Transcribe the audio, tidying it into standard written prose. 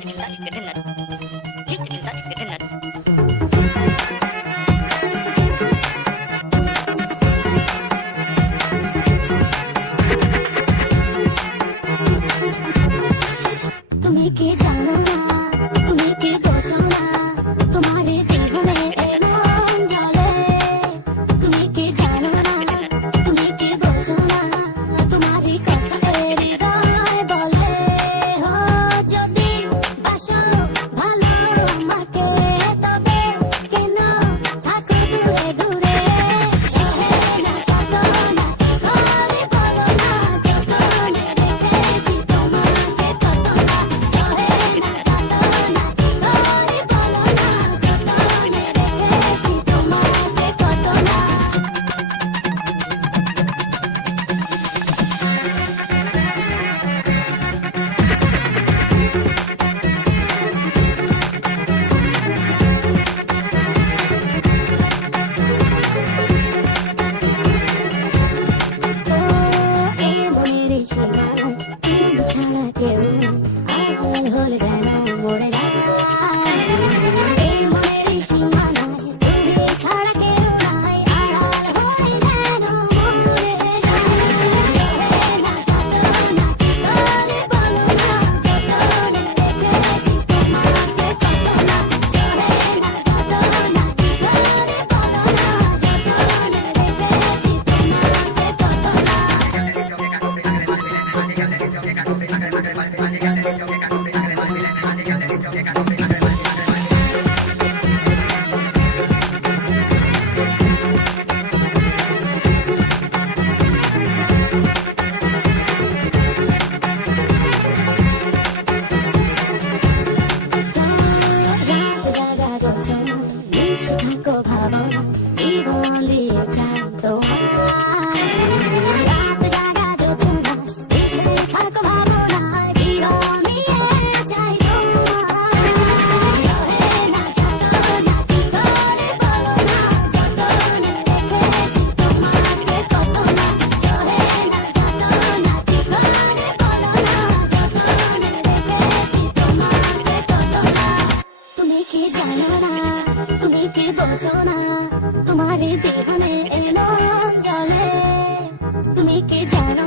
তুমি কি জানো না, তুমি কি বোঝো না, তোমার জীবনে এমন জ্বলে। তুমি কি জানো না, তুমি কি বোঝো না, তোমারই কথা হৃদয় বলে। ও যদি বাসো ভালো আমাকে, তবে কেন থাকো দূরে দূরে। সহে না যত না ঘরে বলো না, যতনে রেখেছি তোমাকে কত না। সহে না যত না ঘরে বলো না, যতনে রেখেছি তোমাকে কত না। এই মনের সীমানায় তুমি ছাড়া কেউ আড়াল হলে যেন মরে যায়। এই মনের সীমানায় তুমি ছাড়া কেউ নাই, আড়াল হলে যেন মরে যায়। সহে না যত না ঘরে বলো না, যতনে রেখেছি তোমাকে কত না। সহে না যত না ঘরে বলো না, যতনে রেখেছি তোমাকে কত না। রাত জাগা যোছনা, মিশে থাকো ভাবনা, জীবন দিয়ে চাই তোমার। রাত জাগা যোছনা, মিশে থাকো ভাবনা, জীবন দিয়ে চাই তোমার। সহে না যত না ঘরে বলো না, যতনে রেখেছি তোমাকে কত না। সহে না যত না ঘরে বলো না, যতনে রেখেছি তোমাকে কত না। তুমি কি জানো না, তুমি কি বোঝো না, তোমার বিহনে এমন চলে। তুমি কি জানো